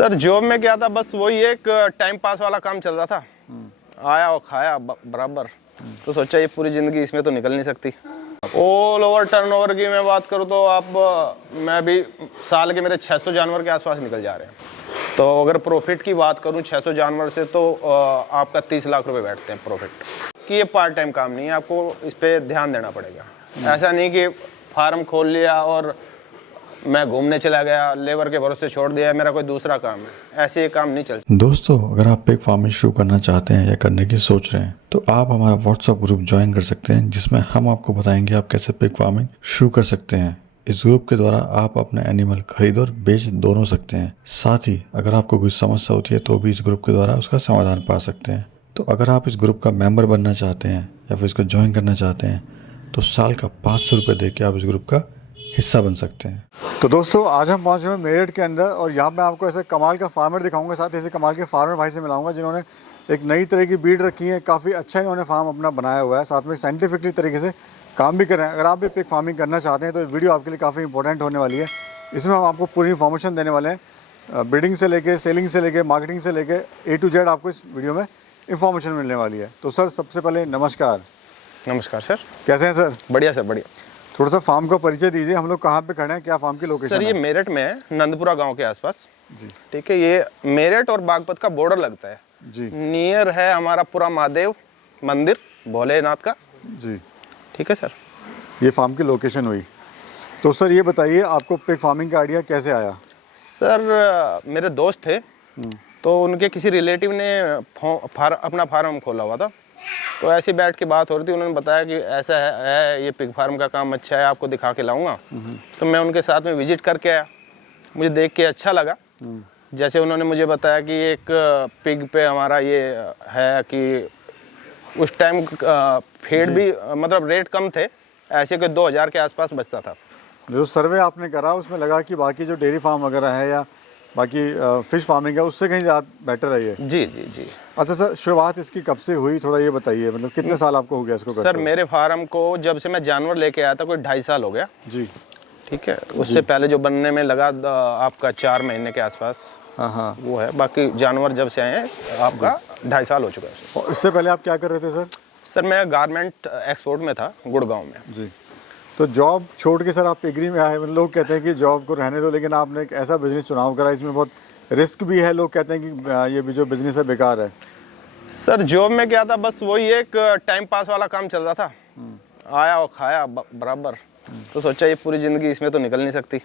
Sir job में क्या था, बस वही एक टाइम पास वाला काम चल रहा था। आया और खाया बराबर, तो सोचा ये पूरी ज़िंदगी इसमें तो निकल नहीं सकती। ऑल ओवर टर्नओवर की मैं बात करूँ तो मैं भी साल के मेरे 600 जानवर के आसपास निकल जा रहे हैं। तो अगर प्रॉफिट की बात करूँ 600 जानवर से तो आपका 30 लाख रुपए बैठते हैं प्रॉफिट। कि ये पार्ट टाइम काम नहीं है, आपको इस पर ध्यान देना पड़ेगा। ऐसा नहीं कि फार्म खोल लिया और मैं घूमने चला गया, लेबर के भरोसे छोड़ दिया, मेरा कोई दूसरा काम है। ऐसे ये काम नहीं चल सकता। दोस्तों, अगर आप पिग फार्मिंग शुरू करना चाहते हैं या करने की सोच रहे हैं तो आप हमारा व्हाट्सएप ग्रुप ज्वाइन कर सकते हैं, जिसमें हम आपको बताएंगे आप कैसे पिग फार्मिंग शुरू कर सकते हैं। इस ग्रुप के द्वारा आप अपने एनिमल खरीद और बेच दोनों सकते हैं। साथ ही अगर आपको कोई समस्या होती है तो भी इस ग्रुप के द्वारा उसका समाधान पा सकते हैं। तो अगर आप इस ग्रुप का मेंबर बनना चाहते हैं या फिर इसको ज्वाइन करना चाहते हैं तो साल का 500 रुपये दे के आप इस ग्रुप का हिस्सा बन सकते हैं। तो दोस्तों, आज हम पहुंचे हैं मेरठ के अंदर और यहाँ मैं आपको ऐसे कमाल का फार्मर दिखाऊंगा। साथ ही ऐसे कमाल के फार्मर भाई से मिलाऊंगा जिन्होंने एक नई तरह की ब्रीड रखी है। काफ़ी अच्छा इन्होंने फार्म अपना बनाया हुआ है, साथ में साइंटिफिकली तरीके से काम भी कर रहे हैं। अगर आप भी पिग फार्मिंग करना चाहते हैं तो वीडियो आपके लिए काफ़ी इंपॉर्टेंट होने वाली है। इसमें हम आपको पूरी इन्फॉर्मेशन देने वाले हैं, ब्रीडिंग से लेके सेलिंग से लेके मार्केटिंग से लेके A to Z आपको इस वीडियो में इंफॉर्मेशन मिलने वाली है। तो सर, सबसे पहले नमस्कार। नमस्कार सर। कैसे हैं सर? बढ़िया सर, बढ़िया। थोड़ा सा फार्म का परिचय दीजिए, हम लोग कहाँ पे खड़े हैं, क्या फार्म की लोकेशन सर है? ये मेरठ में है, नंदपुरा गांव के आसपास। जी ठीक है, ये मेरठ और बागपत का बॉर्डर लगता है। जी नियर है हमारा पूरा महादेव मंदिर भोलेनाथ का। जी। ठीक है सर। ये फार्म की लोकेशन हुई। तो सर ये बताइए, आपको पिग फार्मिंग का आइडिया कैसे आया? सर मेरे दोस्त थे, तो उनके किसी रिलेटिव ने अपना फार्म खोला हुआ था। तो ऐसी बैठ के बात हो रही थी, उन्होंने बताया कि ऐसा है ये पिग फार्म का काम अच्छा है, आपको दिखा के लाऊंगा। तो मैं उनके साथ में विजिट करके आया, मुझे देख के अच्छा लगा। जैसे उन्होंने मुझे बताया कि एक पिग पे हमारा ये है कि उस टाइम फीड भी मतलब रेट कम थे, ऐसे कोई 2000 के आसपास बचता था। जो सर्वे आपने करा उसमें लगा कि बाकी जो डेयरी फार्म वगैरह है या बाकी फिश फार्मिंग है उससे कहीं ज़्यादा बेटर है ये? जी जी जी। अच्छा सर, शुरुआत इसकी कब से हुई, थोड़ा ये बताइए, मतलब कितने साल आपको हो गया इसको करते सर हुए? मेरे फार्म को जब से मैं जानवर लेके आया था कोई 2.5 साल हो गया। जी। ठीक है, उससे पहले जो बनने में लगा आपका 4 महीने के आसपास, हाँ हाँ। वो है। बाकी जानवर जब से आए हैं आपका 2.5 साल हो चुका है। और इससे पहले आप क्या कर रहे थे सर? सर मैं गारमेंट एक्सपोर्ट में था, गुड़गांव में। जी। तो जॉब छोड़ के सर आप पिगरी में आए। मतलब लोग कहते हैं कि जॉब को रहने दो, लेकिन आपने एक ऐसा बिजनेस चुनाव करा, इसमें बहुत रिस्क भी है। लोग कहते हैं कि ये भी जो बिजनेस है बेकार है। सर जॉब में क्या था, बस वही एक टाइम पास वाला काम चल रहा था। आया और खाया बराबर, तो सोचा ये पूरी ज़िंदगी इसमें तो निकल नहीं सकती,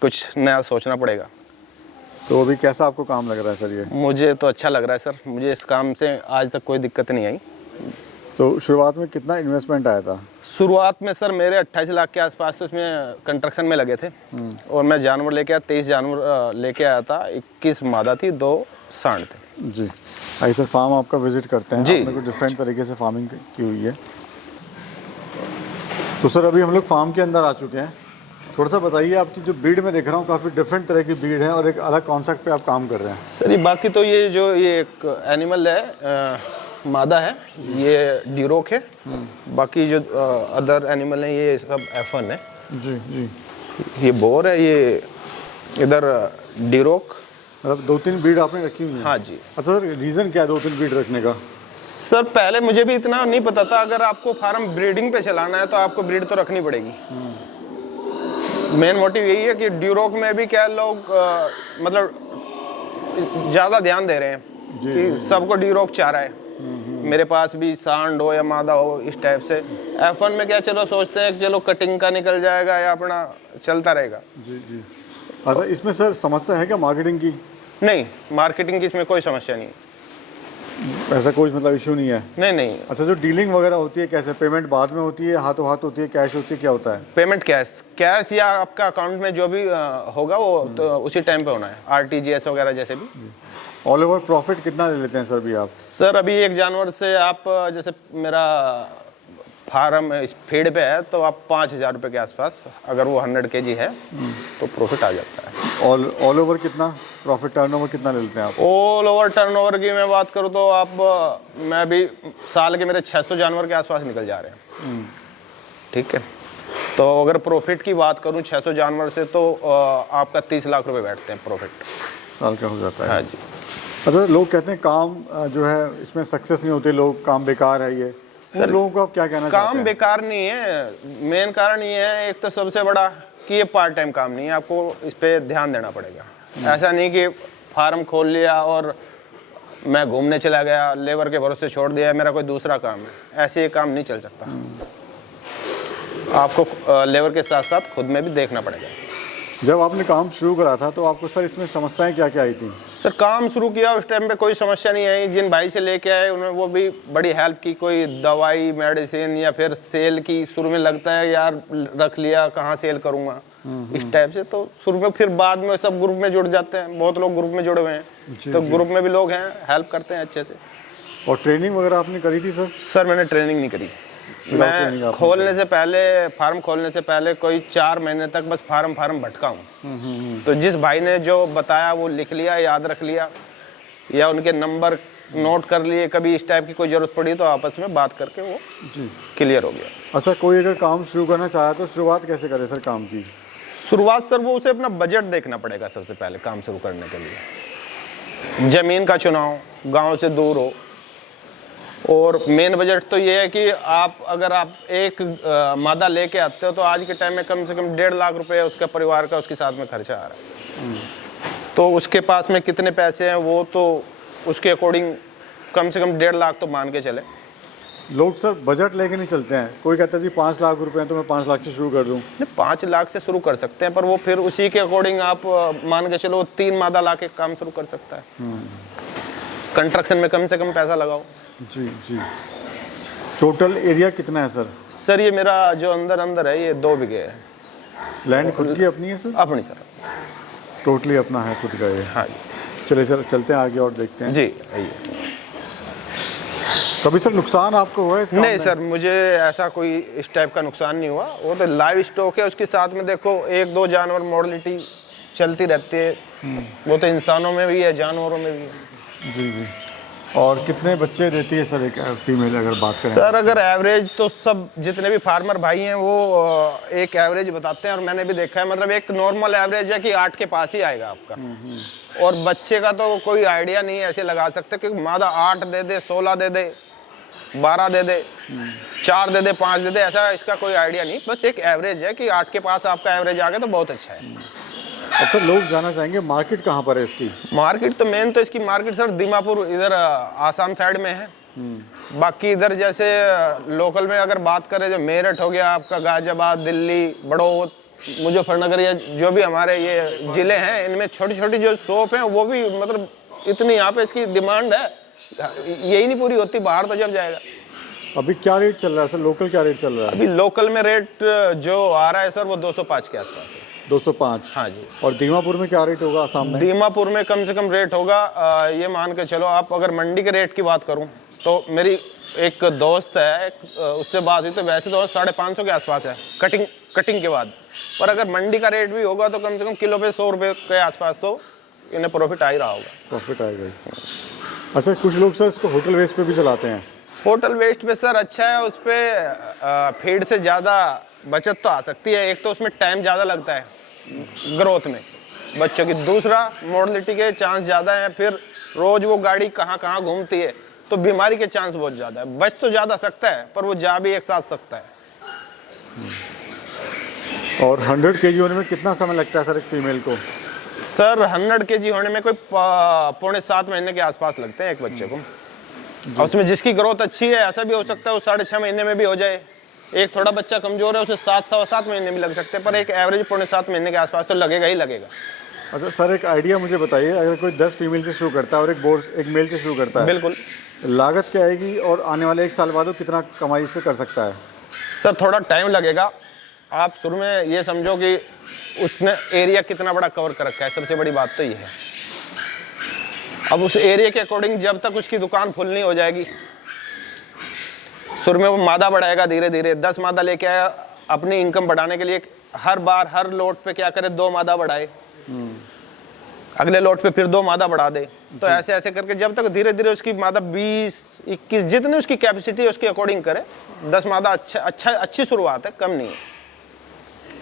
कुछ नया सोचना पड़ेगा। तो अभी कैसा आपको काम लग रहा है सर ये? मुझे तो अच्छा लग रहा है सर, मुझे इस काम से आज तक कोई दिक्कत नहीं आई। तो शुरुआत में कितना इन्वेस्टमेंट आया था? शुरुआत में सर मेरे 28 लाख के आसपास तो इसमें कंस्ट्रक्शन में लगे थे। और मैं जानवर लेके आया, 23 जानवर लेके आया था, 21 मादा थी, 2 सांड थे। जी। आइए सर, फार्म आपका विजिट करते हैं। जी, आपने कुछ डिफरेंट तरीके से फार्मिंग की हुई है। तो सर अभी हम लोग फार्म के अंदर आ चुके हैं। थोड़ा सा बताइए, आपकी जो ब्रीड में देख रहा हूँ काफ़ी डिफरेंट तरह की ब्रीड है और एक अलग कॉन्सेप्ट पे आप काम कर रहे हैं। सर ये बाकी तो ये एक एनिमल है, मादा है, ये ड्यूरोक है। बाकी जो अदर एनिमल हैं ये सब F1 है। जी जी। ये बोर है, ये इधर ड्यूरोक। मतलब 2-3 ब्रीड आपने रखी हुई है? हाँ जी। अच्छा सर, रीज़न क्या है 2-3 ब्रीड रखने का? सर पहले मुझे भी इतना नहीं पता था, अगर आपको फार्म ब्रीडिंग पे चलाना है तो आपको ब्रीड तो रखनी पड़ेगी। मेन मोटिव यही है कि ड्यूरोक में भी क्या लोग मतलब ज़्यादा ध्यान दे रहे हैं कि सबको ड्यूरोक चाह रहा है। मेरे पास भी सांड हो या मादा हो, इस टाइप से। F1 में क्या, चलो सोचते हैं कि चलो कटिंग का निकल जाएगा या अपना चलता रहेगा। जी जी। अच्छा, इसमें सर समस्या है क्या मार्केटिंग की? नहीं, मार्केटिंग की इसमें कोई समस्या नहीं। ऐसा कोई मतलब इशू नहीं है? नहीं नहीं, अच्छा, जो डीलिंग वगैरह होती है कैसे? पेमेंट बाद में होती है, हाथों हाथ होती है, कैश होती है, क्या होता है? पेमेंट कैश या आपका अकाउंट में जो भी होगा वो तो उसी टाइम पे होना है, RTGS वगैरह जैसे भी। ऑल ओवर प्रॉफिट कितना ले लेते हैं सर अभी आप? सर अभी एक जानवर से आप जैसे मेरा फार्म इस फीड पे है तो आप 5000 रुपये के आसपास, अगर वो 100 kg है तो प्रॉफिट आ जाता है। ऑल ओवर कितना प्रॉफिट, टर्नओवर कितना ले लेते हैं आप? ऑल ओवर टर्नओवर की मैं बात करूँ तो मैं भी साल के मेरे 600 जानवर के आसपास निकल जा रहे हैं। ठीक है, तो अगर प्रॉफिट की बात करूँ 600 जानवर से तो आपका 30 लाख रुपए बैठते हैं प्रॉफिट। साल का हो जाता है। हाँ जी। अच्छा, लोग कहते हैं काम जो है इसमें सक्सेस नहीं होते, लोग काम बेकार है ये, सर लोगों को आप क्या कहना चाहते काम हैं? बेकार नहीं है, मेन कारण ये है एक तो सबसे बड़ा कि ये पार्ट टाइम काम नहीं है, आपको इस पे ध्यान देना पड़ेगा। ऐसा नहीं कि फार्म खोल लिया और मैं घूमने चला गया, लेबर के भरोसे छोड़ दिया, मेरा कोई दूसरा काम है, ऐसे ये काम नहीं चल सकता। आपको लेबर के साथ साथ खुद में भी देखना पड़ेगा। जब आपने काम शुरू करा था तो आपको सर इसमें समस्याएं क्या क्या आई थी? सर काम शुरू किया उस टाइम पे कोई समस्या नहीं आई, जिन भाई से लेके आए उन्होंने वो भी बड़ी हेल्प की, कोई दवाई मेडिसिन या फिर सेल की। शुरू में लगता है यार रख लिया कहाँ सेल करूँगा इस टाइप से, तो शुरू में, फिर बाद में सब ग्रुप में जुड़ जाते हैं, बहुत लोग ग्रुप में जुड़े हुए हैं, तो ग्रुप में भी लोग हैं, हेल्प करते हैं अच्छे से। और ट्रेनिंग वगैरह आपने करी थी सर? सर मैंने ट्रेनिंग नहीं करी, मैं खोलने से पहले, फार्म खोलने से पहले कोई 4 महीने तक बस फार्म भटका हूँ। तो जिस भाई ने जो बताया वो लिख लिया, याद रख लिया, या उनके नंबर नोट कर लिए, कभी इस टाइप की कोई ज़रूरत पड़ी तो आपस में बात करके वो जी क्लियर हो गया। अच्छा, कोई अगर काम शुरू करना चाहे तो शुरुआत कैसे करे सर काम की? शुरुआत सर वो उसे अपना बजट देखना पड़ेगा सबसे पहले काम शुरू करने के लिए। ज़मीन का चुनाव, गाँव से दूर हो, और मेन बजट तो ये है कि अगर आप एक मादा लेके आते हो तो आज के टाइम में कम से कम 1.5 लाख रुपए उसका परिवार का उसके साथ में खर्चा आ रहा है। तो उसके पास में कितने पैसे हैं वो तो उसके अकॉर्डिंग कम से कम 1.5 लाख तो मान के चले। लोग सर बजट लेके नहीं चलते हैं, कोई कहता है जी 5 लाख रुपए हैं तो मैं 5 लाख से शुरू कर दूं। नहीं, 5 लाख से शुरू कर सकते हैं, पर वो फिर उसी के अकॉर्डिंग आप मान के चलो 3 मादा ला के काम शुरू कर सकता है। कंस्ट्रक्शन में कम से कम पैसा लगाओ। जी जी। टोटल एरिया कितना है सर? सर ये मेरा जो अंदर है ये 2 बीघे है। लैंड खुद की अपनी है सर? अपनी सर, टोटली अपना है खुद का ये? हाँ जी। चलिए सर चलते हैं आगे और देखते हैं। जी आइए। कभी सर नुकसान आपको हुआ है इस काम नहीं में? सर, मुझे ऐसा कोई इस टाइप का नुकसान नहीं हुआ। वो तो लाइव स्टॉक है, उसके साथ में देखो 1-2 जानवर मॉडलिटी चलती रहती है, वो तो इंसानों में भी है, जानवरों में भी है। जी जी। और कितने बच्चे देती है सर एक फीमेल अगर बात करें? सर अगर एवरेज तो सब जितने भी फार्मर भाई हैं वो एक एवरेज बताते हैं, और मैंने भी देखा है, मतलब एक नॉर्मल एवरेज है कि 8 के पास ही आएगा आपका। और बच्चे का तो कोई आइडिया नहीं है ऐसे लगा सकते, क्योंकि मादा 8 दे दे, 16 दे दे, 12 दे दे, 4 दे दे, 5 दे दे, ऐसा इसका कोई आइडिया नहीं। बस एक एवरेज है कि 8 के पास आपका एवरेज आ गया तो बहुत अच्छा है। अब सर लोग जानना चाहेंगे मार्केट कहाँ पर है इसकी? मार्केट तो मेन तो इसकी मार्केट सर दीमापुर इधर आसाम साइड में है। बाकी इधर जैसे लोकल में अगर बात करें, जो मेरठ हो गया आपका, गाजियाबाद, दिल्ली, बड़ौद, मुजफ्फरनगर, ये जो भी हमारे ये ज़िले हैं, इनमें छोटी छोटी जो शॉप हैं वो भी मतलब इतनी यहाँ पे इसकी डिमांड है, यही नहीं पूरी होती, बाहर तो जब जाएगा। अभी क्या रेट चल रहा है सर? लोकल क्या रेट चल रहा है अभी लोकल में रेट जो आ रहा है सर वो 205 के आसपास है। 205? हाँ जी। और दीमापुर में क्या रेट होगा आसाम में? दीमापुर में कम से कम रेट होगा, ये मान के चलो आप, अगर मंडी के रेट की बात करूं तो मेरी एक दोस्त है, उससे बात हुई तो वैसे तो 550 के आसपास है कटिंग के बाद, पर अगर मंडी का रेट भी होगा तो कम से कम किलो पे 100 रुपये के आसपास तो इन्हें प्रॉफिट आ ही रहा होगा। प्रॉफिट आएगा। अच्छा, कुछ लोग सर इसको होटल वेस्ट पे भी चलाते हैं। होटल वेस्ट पे सर अच्छा है, उस पर फीड से ज़्यादा बचत तो आ सकती है। एक तो उसमें टाइम ज़्यादा लगता है ग्रोथ में बच्चों की, दूसरा मॉर्टलिटी के चांस ज़्यादा हैं, फिर रोज़ वो गाड़ी कहाँ कहाँ घूमती है तो बीमारी के चांस बहुत ज़्यादा है। बच तो ज़्यादा सकता है पर वो जा भी एक साथ सकता है। और 100 kg होने में कितना समय लगता है सर एक फीमेल को? सर 100 kg होने में कोई 6.25 महीने के आसपास लगते हैं एक बच्चे को। और उसमें जिसकी ग्रोथ अच्छी है ऐसा भी हो सकता है वो 6.5 महीने में भी हो जाए। एक थोड़ा बच्चा कमजोर है उसे 7-7.25 महीने भी लग सकते हैं, पर एक एवरेज 6.25 महीने के आसपास तो लगेगा ही लगेगा। अच्छा सर, एक आइडिया मुझे बताइए, अगर कोई 10 फीमेल से शुरू करता है और एक मेल से शुरू करता है, बिल्कुल, लागत क्या आएगी और आने वाले 1 साल बाद वो कितना कमाई से कर सकता है? सर थोड़ा टाइम लगेगा। आप शुरू में ये समझो कि उसने एरिया कितना बड़ा कवर कर रखा है, सबसे बड़ी बात तो ये है। अब उस एरिया के अकॉर्डिंग जब तक उसकी दुकान फुल नहीं हो जाएगी, शुरू में वो मादा बढ़ाएगा धीरे धीरे। 10 मादा लेके आया, अपनी इनकम बढ़ाने के लिए हर बार हर लोट पे क्या करे, 2 मादा बढ़ाए, अगले लोट पे फिर 2 मादा बढ़ा दे। तो ऐसे ऐसे करके जब तक धीरे धीरे उसकी मादा 20-21 जितनी उसकी कैपेसिटी है उसके अकॉर्डिंग करे। 10 मादा अच्छी शुरुआत है, कम नहीं है।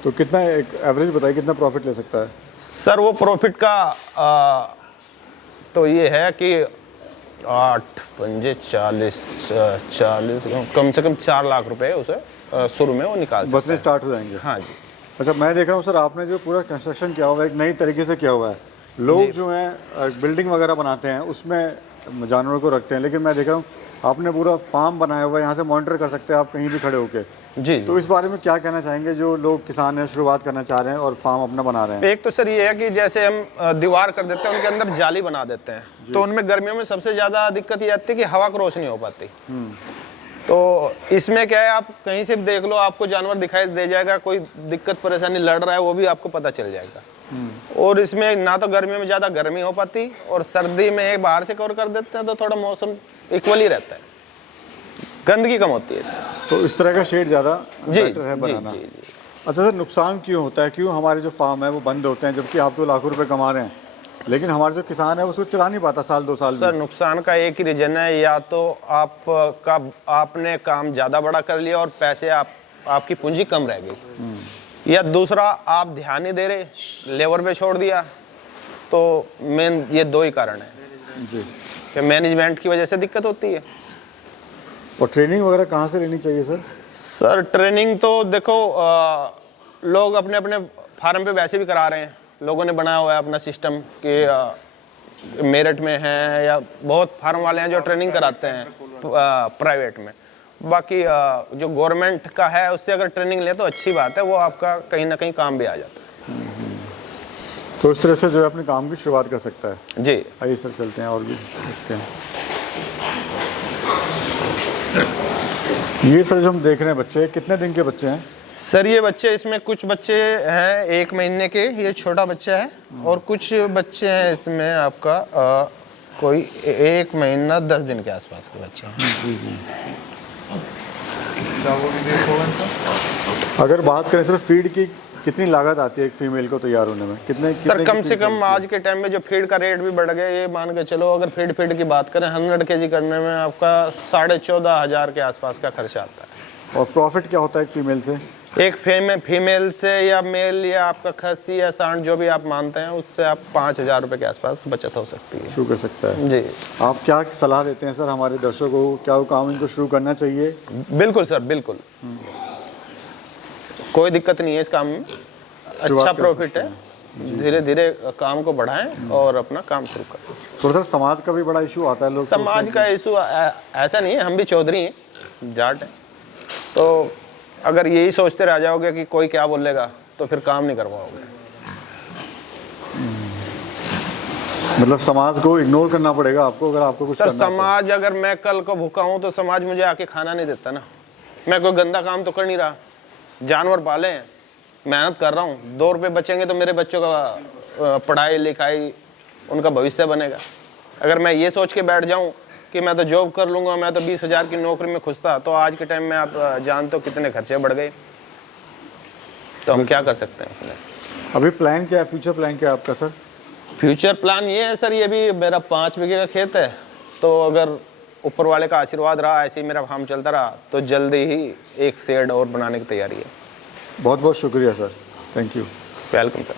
तो कितना एक एवरेज बताइए, कितना प्रॉफिट ले सकता है? सर वो प्रॉफिट का तो ये है कि 8 पंजे 40 कम से कम 4 लाख रुपए उसे शुरू में वो निकाल सकता बसने स्टार्ट हो जाएंगे। हाँ जी। अच्छा, मैं देख रहा हूँ सर, आपने जो पूरा कंस्ट्रक्शन किया हुआ है एक नई तरीके से किया हुआ है। लोग जो हैं बिल्डिंग वगैरह बनाते हैं उसमें जानवरों को रखते हैं, लेकिन मैं देख रहा हूँ आपने पूरा फार्म बनाया हुआ है, यहाँ से मॉनिटर कर सकते हैं आप कहीं भी खड़े होके। जी तो इस बारे में क्या कहना चाहेंगे जो लोग किसान हैं, शुरुआत करना चाह रहे हैं और फार्म अपना बना रहे हैं? एक तो सर ये है कि जैसे हम दीवार कर देते हैं, उनके अंदर जाली बना देते हैं, तो उनमें गर्मियों में सबसे ज़्यादा दिक्कत ये आती है कि हवा क्रॉस नहीं हो पाती। तो इसमें क्या है, आप कहीं से भी देख लो, आपको जानवर दिखाई दे जाएगा, कोई दिक्कत परेशानी लड़ रहा है वो भी आपको पता चल जाएगा। और इसमें ना तो गर्मियों में ज़्यादा गर्मी हो पाती, और सर्दी में एक बाहर से कवर कर देते हैं तो थोड़ा मौसम इक्वली रहता है, गंदगी कम होती है। तो इस तरह का शेड ज़्यादा जी बेटर है बनाना। जी। अच्छा सर, नुकसान क्यों होता है, क्यों हमारे जो फार्म है वो बंद होते हैं, जबकि आप तो लाखों रुपए कमा रहे हैं, लेकिन हमारे जो किसान है उसको चला नहीं पाता साल 2 साल सर में? नुकसान का एक ही रीजन है, या तो आपने काम ज़्यादा बड़ा कर लिया और पैसे आपकी पूंजी कम रह गई, या दूसरा आप ध्यान नहीं दे रहे, लेबर पे छोड़ दिया। तो मेन ये 2 ही कारण है जी। कि मैनेजमेंट की वजह से दिक्कत होती है। और ट्रेनिंग वगैरह कहाँ से लेनी चाहिए सर? सर ट्रेनिंग तो देखो, लोग अपने अपने फार्म पे वैसे भी करा रहे हैं, लोगों ने बनाया हुआ है अपना सिस्टम कि मेरठ में है, या बहुत फार्म वाले हैं जो ट्रेनिंग कराते हैं प्राइवेट में। बाकी जो गवर्नमेंट का है उससे अगर ट्रेनिंग ले तो अच्छी बात है, वो आपका कहीं ना कहीं काम भी आ जाता है। तो इस तरह से जो है अपने काम की शुरुआत कर सकता है। जी आइए सर चलते हैं और भी देखते हैं। ये सर जो हम देख रहे हैं बच्चे, कितने दिन के बच्चे हैं? सर ये बच्चे, इसमें कुछ बच्चे हैं 1 महीने के, ये छोटा बच्चा है, और कुछ बच्चे हैं इसमें आपका कोई 1 महीना 10 दिन के आसपास के बच्चे हैं। अगर बात करें सर फीड की, कितनी लागत आती है एक फीमेल को तैयार होने में? कितने सर कम की से feed कम आज के टाइम में जो फीड का रेट भी बढ़ गया, ये मान के चलो अगर फीड की बात करें 100 kg करने में आपका 14,500 के आसपास का खर्चा आता है। और प्रॉफिट क्या होता है एक फीमेल से? एक फीमेल से या मेल या आपका खस्सी या सांड जो भी आप मानते हैं, उससे आप 5,000 रुपये के आसपास बचत हो सकती है। शुरू कर सकता है जी। आप क्या सलाह देते हैं सर हमारे दर्शकों को, क्या वो काम इनको शुरू करना चाहिए? बिल्कुल सर, बिल्कुल, कोई दिक्कत नहीं है इस काम में, अच्छा प्रॉफिट है। धीरे धीरे काम को बढ़ाएं और अपना काम शुरू करें। थोड़ा सा समाज का भी बड़ा इशू आता है, लोग समाज का इशू ऐसा नहीं है, हम भी चौधरी हैं, जाट हैं, तो अगर यही सोचते रह जाओगे कि कोई क्या बोलेगा तो फिर काम नहीं कर पाओगे। मतलब समाज को इग्नोर करना पड़ेगा आपको अगर आपको कुछ सर करना है तो। समाज, अगर मैं कल को भूखा हूँ तो समाज मुझे आके खाना नहीं देता ना। मैं कोई गंदा काम तो कर नहीं रहा, जानवर पाले हैं, मेहनत कर रहा हूँ, 2 रुपये बचेंगे तो मेरे बच्चों का पढ़ाई लिखाई, उनका भविष्य बनेगा। अगर मैं ये सोच के बैठ जाऊँ कि मैं तो जॉब कर लूँगा, मैं तो 20,000 की नौकरी में खुश था, तो आज के टाइम में आप जानते हो कितने खर्चे बढ़ गए, तो हम क्या कर सकते हैं उसमें। अभी प्लान क्या है, फ्यूचर प्लान क्या है आपका सर? फ्यूचर प्लान ये है सर, ये भी मेरा 5 बीघे का खेत है, तो अगर ऊपर वाले का आशीर्वाद रहा, ऐसे ही मेरा काम चलता रहा, तो जल्दी ही एक शेड और बनाने की तैयारी है। बहुत बहुत शुक्रिया sir, thank you. Welcome sir.